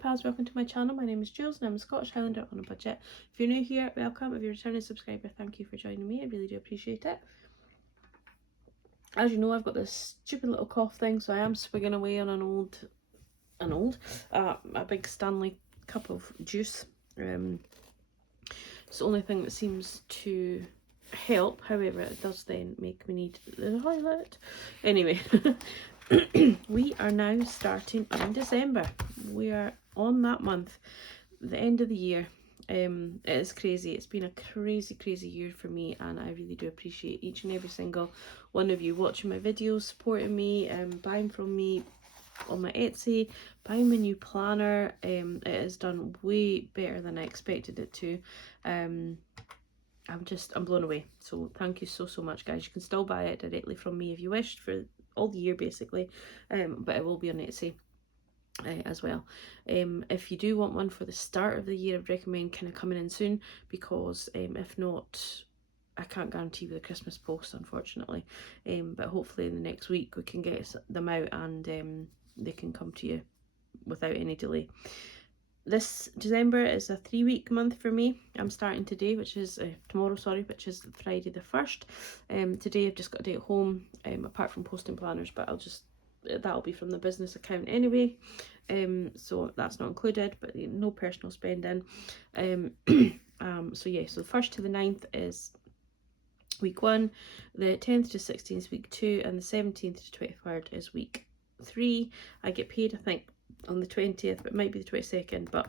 pals, welcome to my channel. My name is Julz and I'm a Scottish Highlander on a budget. If you're new here, welcome. If you're a returning subscriber, thank you for joining me. I really do appreciate it. As you know, I've got this stupid little cough thing, so I am swigging away on a big Stanley cup of juice. It's the only thing that seems to help. However, it does then make me need the toilet. Anyway, we are now starting in December. We are on that month, the end of the year. It is crazy. It's been a crazy year for me, and I really do appreciate each and every single one of you watching my videos, supporting me, buying from me on my Etsy, buying my new planner. It has done way better than I expected it to. I'm blown away. So thank you so much, guys. You can still buy it directly from me if you wish for all the year basically, but it will be on Etsy as well. If you do want one for the start of the year, I'd recommend kind of coming in soon, because if not, I can't guarantee with the Christmas post, unfortunately, but hopefully in the next week we can get them out and they can come to you without any delay. This December is a 3-week month for me. I'm starting today, which is tomorrow, sorry, which is Friday the 1st. Today I've just got a day at home, apart from posting planners, but that'll be from the business account anyway, so that's not included, but no personal spending. So yeah, so 1st to the 9th is week 1, the 10th to 16th is week 2, and the 17th to 23rd is week 3. I get paid, I think, on the 20th, but it might be the 22nd, but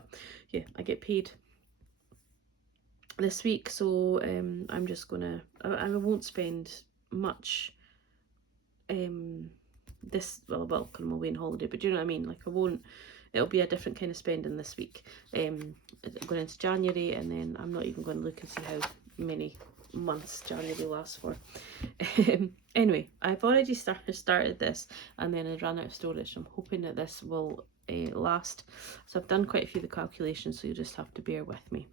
yeah, I get paid this week. So I'm just gonna, I won't spend much this, well, because I'm away on holiday, but do you know what I mean? Like, it'll be a different kind of spending this week, going into January, and then I'm not even going to look and see how many months January lasts for. Anyway, I've already started this, and then I ran out of storage. I'm hoping that this will last. So I've done quite a few of the calculations, so you just have to bear with me.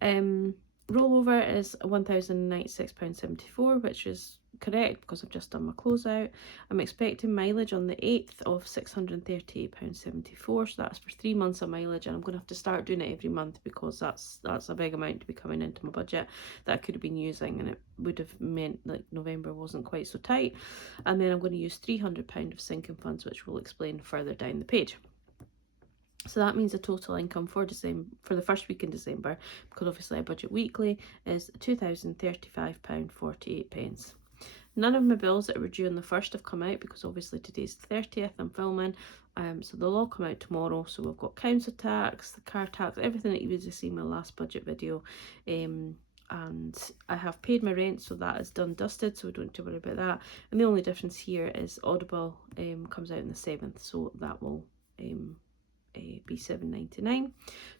Rollover is £1,096.74, which is correct because I've just done my closeout. I'm expecting mileage on the 8th of £638.74, so that's for 3 months of mileage, and I'm going to have to start doing it every month, because that's a big amount to be coming into my budget that I could have been using, and it would have meant like November wasn't quite so tight. And then I'm going to use £300 of sinking funds, which we'll explain further down the page. So that means the total income for December, for the first week in December, because obviously I budget weekly, is £2,035.48. None of my bills that were due on the 1st have come out, because obviously today's the 30th, I'm filming, so they'll all come out tomorrow. So we've got council tax, the car tax, everything that you would have seen in my last budget video, and I have paid my rent, so that is done, dusted, so we don't have to worry about that. And the only difference here is Audible comes out on the 7th, so that will be £7.99.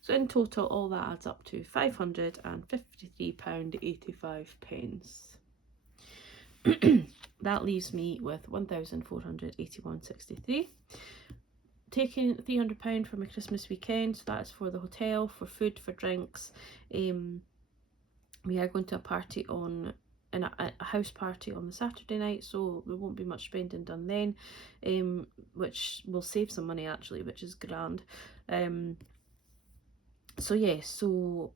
So in total, all that adds up to £553.85. That leaves me with £1,481.63. Taking £300 for my Christmas weekend, so that is for the hotel, for food, for drinks. We are going to a party a house party on the Saturday night, so there won't be much spending done then, which will save some money actually, which is grand. So yeah, so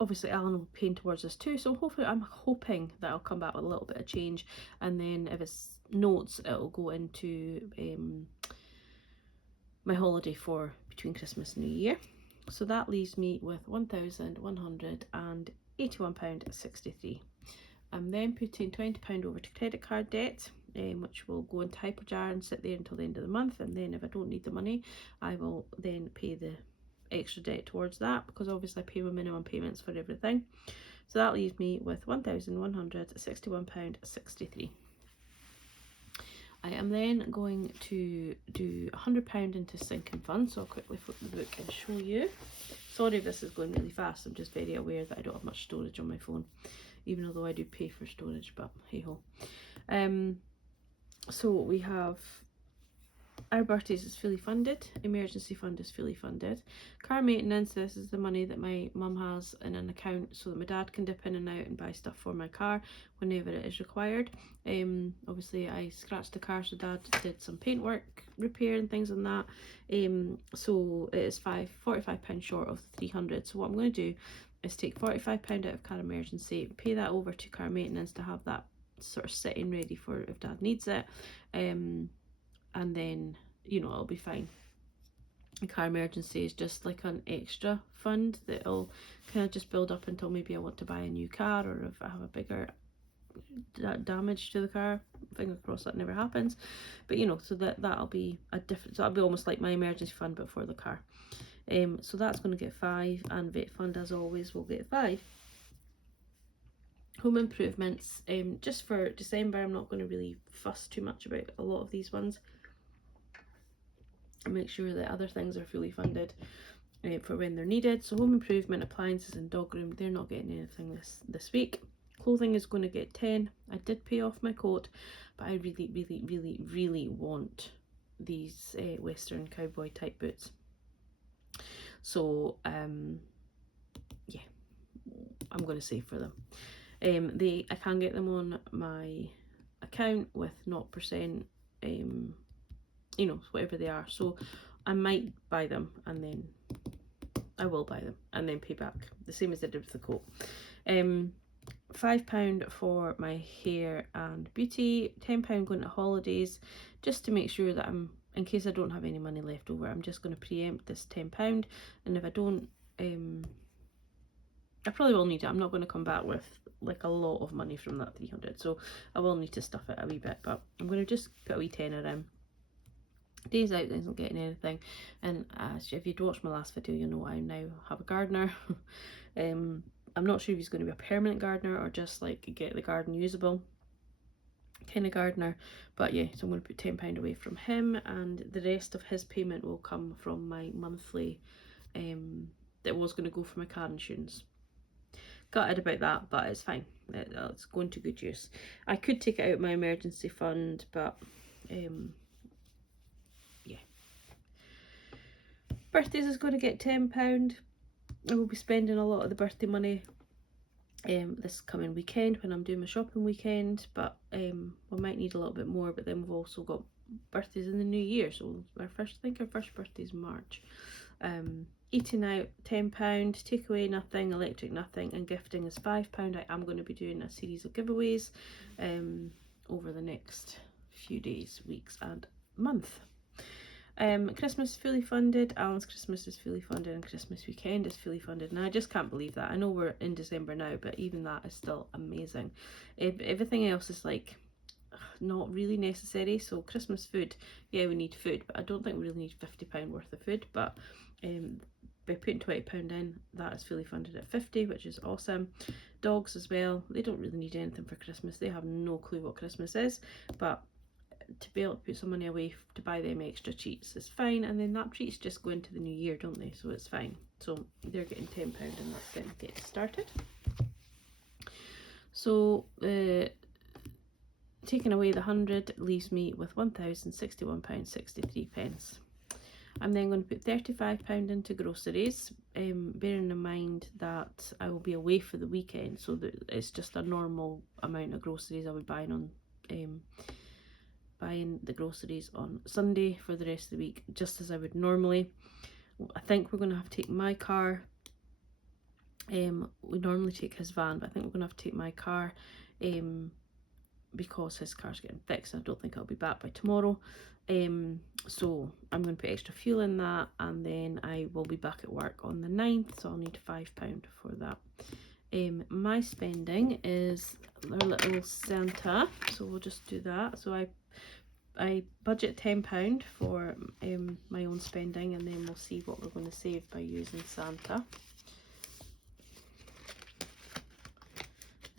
obviously Alan will be paying towards this too, so hopefully I'm hoping that I'll come back with a little bit of change, and then if it's notes, it'll go into my holiday for between Christmas and New Year. So that leaves me with £1,181.63. I'm then putting £20 over to credit card debt, which will go into hyperjar and sit there until the end of the month, and then if I don't need the money, I will then pay the extra debt towards that, because obviously I pay my minimum payments for everything. So that leaves me with £1,161.63. I am then going to do £100 into sinking funds, so I'll quickly flip the book and show you. Sorry if this is going really fast, I'm just very aware that I don't have much storage on my phone, even although I do pay for storage, but hey ho. So we have our birthdays is fully funded. Emergency fund is fully funded. Car maintenance, this is the money that my mum has in an account so that my dad can dip in and out and buy stuff for my car whenever it is required. Obviously I scratched the car, so dad did some paintwork, repair and things on that. So it is £45 short of the 300. So what I'm going to do is take £45 out of car emergency, pay that over to car maintenance to have that sort of sitting ready for if dad needs it. And then, you know, it'll be fine. The car emergency is just like an extra fund that'll kind of just build up until maybe I want to buy a new car, or if I have a bigger damage to the car. Finger crossed that never happens. But you know, so that'll be a different, so that'll be almost like my emergency fund but for the car. So that's going to get 5, and vet fund as always will get 5. Home improvements, just for December I'm not going to really fuss too much about a lot of these ones. And make sure that other things are fully funded for when they're needed. So home improvement, appliances and dog room, they're not getting anything this week. Clothing is going to get 10. I did pay off my coat, but I really want these western cowboy type boots. So yeah, I'm going to save for them. I can get them on my account with 0%, you know, whatever they are. So I might buy them, and then I will buy them and then pay back, the same as I did with the coat. £5 for my hair and beauty, £10 going to holidays, just to make sure that I'm, in case I don't have any money left over, I'm just going to preempt this £10, and if I don't, I probably will need it. I'm not going to come back with like a lot of money from that 300, so I will need to stuff it a wee bit, but I'm going to just put a wee tenner in. Days out isn't getting anything, and if you'd watched my last video, you know I now have a gardener. I'm not sure if he's going to be a permanent gardener or just like get the garden usable kind of gardener, but yeah, so I'm going to put £10 away from him, and the rest of his payment will come from my monthly that was going to go for my car insurance. Gutted about that, but it's fine. It's going to good use. I could take it out of my emergency fund, but yeah. Birthdays is going to get £10. I will be spending a lot of the birthday money this coming weekend when I'm doing my shopping weekend, but we might need a little bit more. But then we've also got birthdays in the new year, so I think our first birthday is March. Eating out £10, takeaway nothing, electric nothing, and gifting is £5. I am going to be doing a series of giveaways over the next few days, weeks and month. Christmas is fully funded, Alan's Christmas is fully funded, and Christmas weekend is fully funded, and I just can't believe that. I know we're in December now, but even that is still amazing. Everything else is like not really necessary. So Christmas food, yeah, we need food, but I don't think we really need £50 worth of food. But by putting £20 in, that is fully funded at 50, which is awesome. Dogs as well, they don't really need anything for Christmas. They have no clue what Christmas is, but to be able to put some money away to buy them extra treats is fine, and then that treats just go into the new year, don't they? So it's fine. So they're getting £10, and that's them get started. So taking away the 100 leaves me with £1,061.63. I'm then going to put £35 into groceries, bearing in mind that I will be away for the weekend, so that it's just a normal amount of groceries I'll be buying on buying the groceries on Sunday for the rest of the week, just as I would normally. I think we're going to have to take my car. We normally take his van, but I think we're going to have to take my car because his car's getting fixed. I don't think I'll be back by tomorrow. So I'm going to put extra fuel in that, and then I will be back at work on the 9th, so I'll need £5 for that. My spending is our little Santa, so we'll just do that. So I budget £10 for my own spending, and then we'll see what we're going to save by using Santa.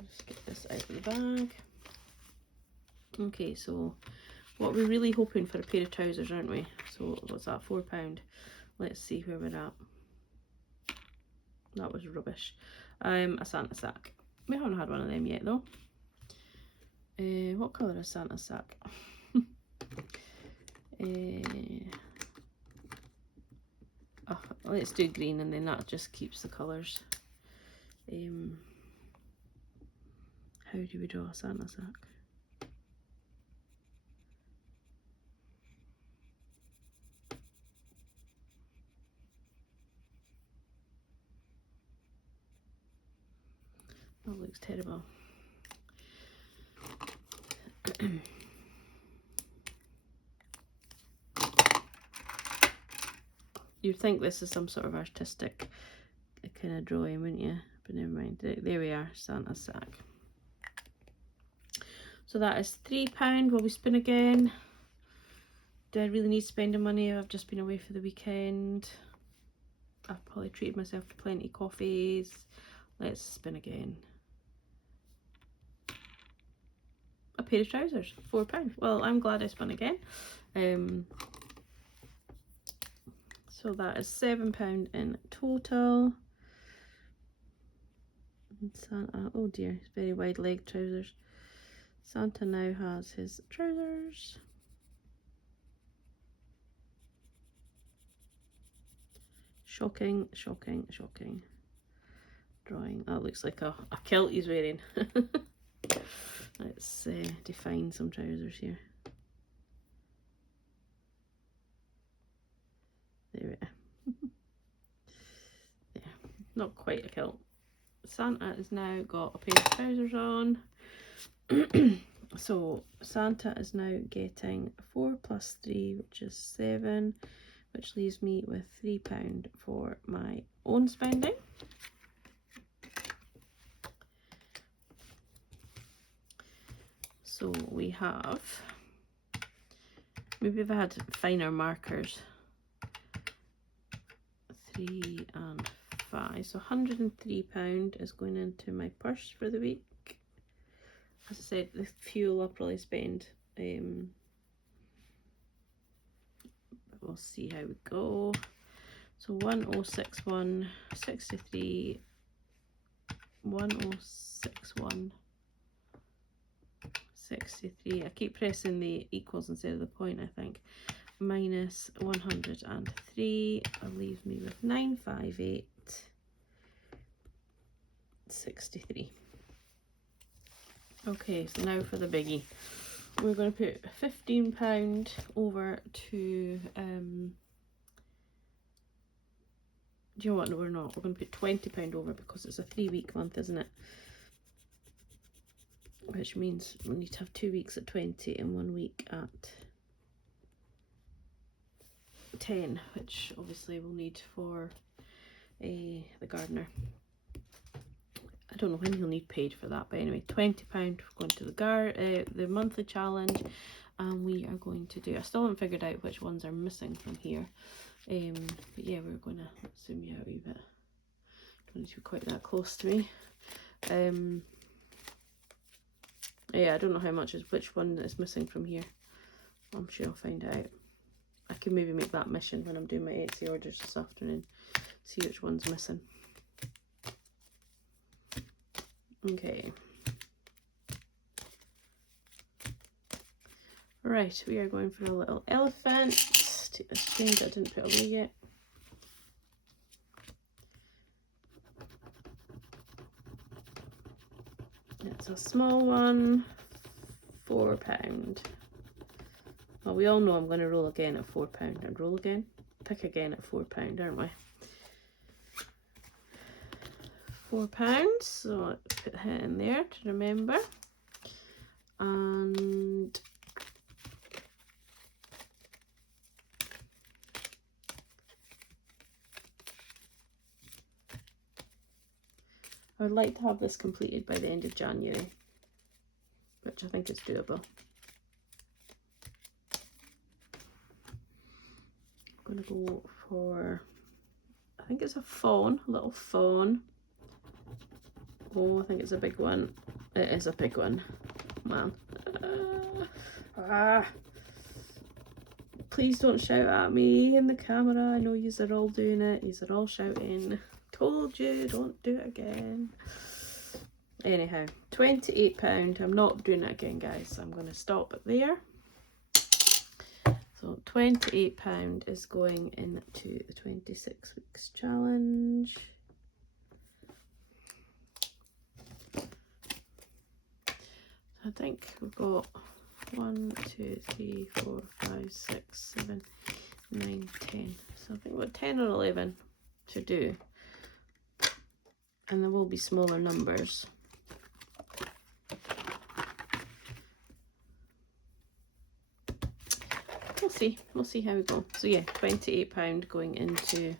Just get this out of the bag. Okay, so what we're really hoping for a pair of trousers, aren't we? So what's that, £4? Let's see where we're at. That was rubbish. A Santa sack. We haven't had one of them yet though. What colour is Santa sack? let's do green, and then that just keeps the colours. How do we draw a Santa sack? That looks terrible. You'd think this is some sort of artistic kind of drawing, wouldn't you? But never mind. There we are, Santa sack. So that is £3. Will we spin again? Do I really need spending money? I've just been away for the weekend. I've probably treated myself to plenty of coffees. Let's spin again. A pair of trousers, £4. Well, I'm glad I spun again. So that is £7 in total. And Santa, oh dear, it's very wide leg trousers. Santa now has his trousers. Shocking, shocking, shocking. Drawing, that looks like a kilt he's wearing. Let's define some trousers here. There we are. Yeah, not quite a kilt. Santa has now got a pair of trousers on. So Santa is now getting 4 plus 3, which is 7, which leaves me with £3 for my own spending. So we have, maybe if I had finer markers, 3 and 5, so £103 is going into my purse for the week. As I said, the fuel I'll probably spend, we'll see how we go. So 1061, 63, 1061, 63. I keep pressing the equals instead of the point, I think. Minus 103, that leaves me with 958, 63. Okay, so now for the biggie. We're going to put £15 over to, do you know what, no we're not, we're going to put £20 over because it's a 3-week month, isn't it? Which means we need to have 2 weeks at 20 and 1 week at 10, which obviously we'll need for the gardener. I don't know when he'll need paid for that, but anyway, £20 for going to the monthly challenge, and we are going to do, I still haven't figured out which ones are missing from here, but yeah, we're going to zoom you out a wee bit. Don't need to be quite that close to me. Yeah, I don't know how much is which one is missing from here. I'm sure I'll find out. I can maybe make that mission when I'm doing my Etsy orders this afternoon, see which one's missing. Okay. Right, we are going for a little elephant. Take this change that I didn't put away yet. It's a small one, £4. Well, we all know I'm going to roll again at £4 and roll again. Pick again at £4, aren't we? £4, so let's put that in there to remember. And I would like to have this completed by the end of January, which I think is doable. I'm going to go for, I think it's a fawn, a little fawn. Oh, I think it's a big one. It is a big one, man. Please don't shout at me in the camera. I know yous are all doing it. Yous are all shouting. Told you, don't do it again. Anyhow, £28. I'm not doing it again, guys. So I'm going to stop it there. So £28 is going into the 26 weeks challenge. I think we've got 1, 2, 3, 4, 5, 6, 7, 9, 10. So I think we've got 10 or 11 to do. And there will be smaller numbers. We'll see how we go. So yeah, £28 going into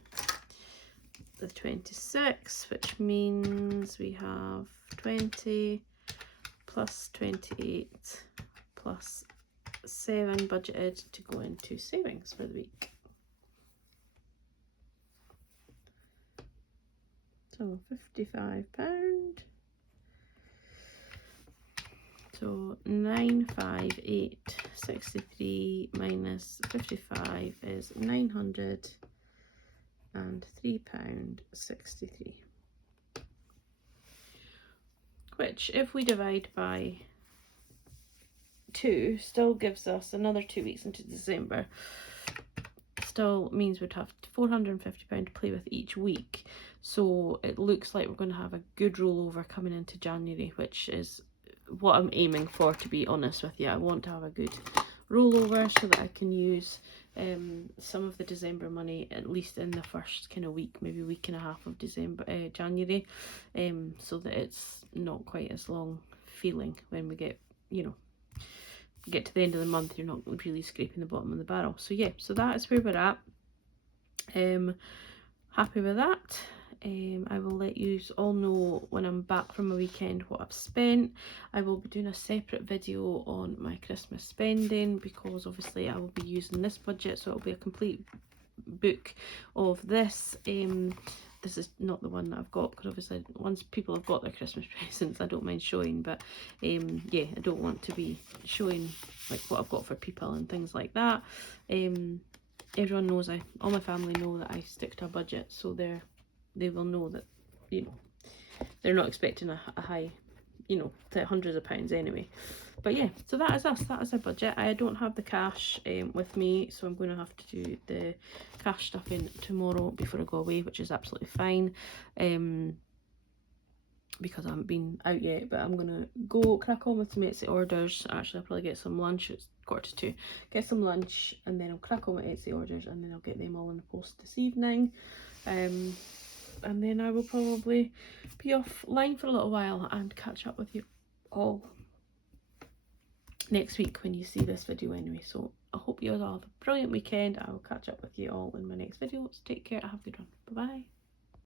the 26, which means we have 20 plus 28 plus 7 budgeted to go into savings for the week. So £55. So 958.63 minus 55 is £903.63. Which, if we divide by 2, still gives us another 2 weeks into December. Still means we'd have £450 to play with each week. So it looks like we're going to have a good rollover coming into January, which is what I'm aiming for, to be honest with you. I want to have a good rollover so that I can use some of the December money at least in the first kind of week, maybe week and a half of January, so that it's not quite as long feeling when we get, you know, get to the end of the month. You're not really scraping the bottom of the barrel. So yeah, so that is where we're at. Happy with that. I will let you all know when I'm back from my weekend what I've spent. I will be doing a separate video on my Christmas spending, because obviously I will be using this budget, so it'll be a complete book of this. This is not the one that I've got, because obviously once people have got their Christmas presents, I don't mind showing, but yeah, I don't want to be showing like what I've got for people and things like that. Everyone knows, all my family know that I stick to a budget, so they will know that, you know, they're not expecting a high, you know, to hundreds of pounds anyway. But yeah, so that is us. That is our budget. I don't have the cash with me, so I'm going to have to do the cash stuff in tomorrow before I go away, which is absolutely fine, because I haven't been out yet. But I'm going to go crack on with some Etsy orders. Actually, I'll probably get some lunch. It's 1:45. Get some lunch, and then I'll crack on with Etsy orders, and then I'll get them all in the post this evening. And then I will probably be offline for a little while and catch up with you all next week when you see this video anyway. So I hope you all have a brilliant weekend. I will catch up with you all in my next video. So take care. Have a good one. Bye bye.